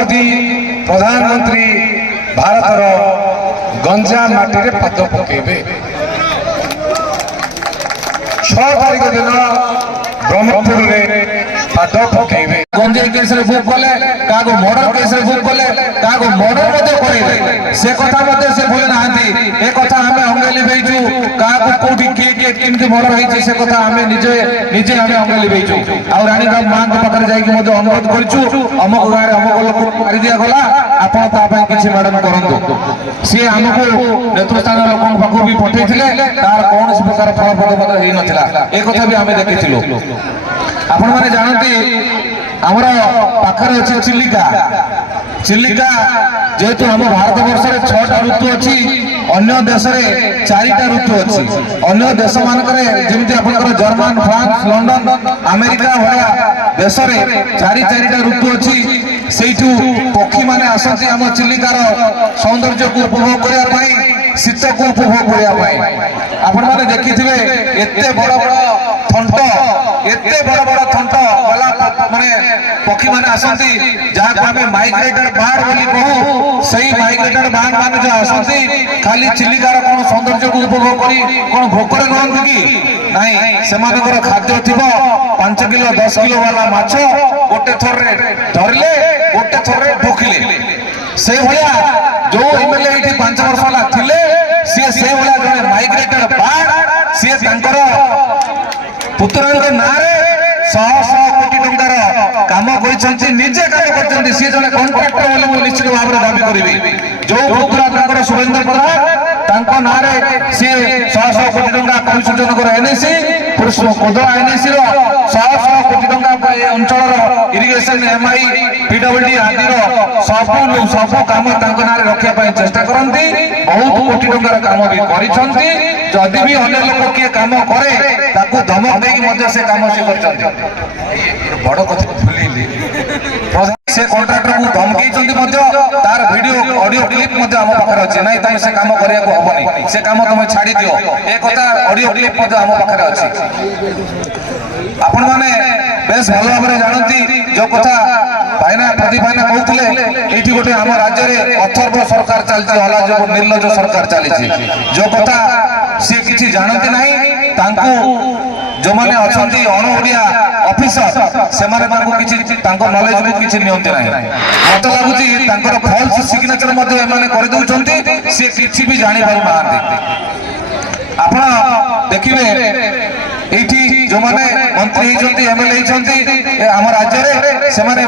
मोदी प्रधानमंत्री भारतर गंजाम माटी रे पाद पकेबे 6 तारीख दिन ब्रह्मपुर रे पाद पकेबे गंजे केस रे बुक कले कागो मर्डर केस रे बुक कले कागो मर्डर मध्ये करेबे से कथा मध्ये से भूले नाहंती ए कथा हमें अंगली बेचू कागो कोठी के किमती मर्डर होई से कथा हमें निजे हमें अंगली बेचू आ रानी राम मान के पाकर जाई कि मध्ये अनुरोध करछु अमक गारे अमक लोक मारि दिया गला आपण ता पय किछि मैडम करंतु से हमको नेतृत्व स्थान लोकन पाखु भी पठेइथिले तार कोनस प्रकार फल फल मध्ये हेइ नथिला ए कथा भी हमें देखिथिलु आपण माने जानती आमर पाखर अच्छे चिलिका चिलिका जेहेतु हम भारत वर्ष में 6टा ऋतु अच्छी अन्य देश में 4टा ऋतु अच्छी अन्य देश मानक जमी आप जर्मन फ्रांस लंडन अमेरिका भाया देश में 4टा ऋतु अच्छी से पक्षी मैंने आसती आम चिलिकार सौंदर्य को उपभोग करने शीत को उपभोग करने आपण मैंने देखी एत बड़ बड़ थंट एत बड़ बड़ थंट वाला माने पक्षी माने आसती जहाँ को हमें माइग्रेटेड बार्ड बोली कहू सही माइग्रेटेड बार्ड माने जो आसती खाली चिलिकार कौन सौंदर्य को उपभोग करी कौन भोकर नहंती कि नहीं सेमानकर खाद्य थिबो 5 किलो 10 किलो वाला माछ गोटे थर रे धरले गोटे थर रे भोकिले से भलिया जो एमएलए एठी 5 वर्ष वाला थिले से भलिया जने माइग्रेटेड बार्ड से तांकर पुत्र नारे 100 कोटी टंकार काम कर निजे काम कर सी जन कॉन्ट्राक्टर बोली निश्चित भाव में दाबी करी जो भूखला सुरेंद्र प्रधान नारे सी 100 कोटी टंका परिशोधन कर एनएसी कोदला एनएसी 100 कोटी टंका अंचल इरिगेशन एमआई पीडब्ल्यूडी आदि सब काम नारे रखा चेष्टा करती बहुत कोटी टंकार काम भी करी जदि भी अन्य लोक किए काम करे धमक देकी से काम से कर बड़ कथा भूल से कॉन्ट्राक्टर को धमकी तार वीडियो ऑडियो क्लिप आम पाखे अच्छे ना तुम से काम करने को हबनी से काम तुम छाड़ी दियो ए कथा ऑडियो क्लिप आम पाखे अच्छी आपण माने बेस भल भाव में जानती जो कथा भाईना प्रदीप भाईना कहते ये गोटे आम राज्य में अथर्व सरकार चलती हला जो निर्लज सरकार चली जो कथा सी किसी जानती ना जो माने अछंती अणओडिया ऑफिसर से माने तांको किछि तांको नॉलेज को किछि नियंत्रण नाही मत लागुची तांकर फॉल्स सिग्नेचर मध्ये एमाने कर दउचंती से किछि भी जानि पारु नाहांती आपण देखिबे एठी जो माने मंत्री हेचंती एमएलए हेचंती हम राज्य रे से माने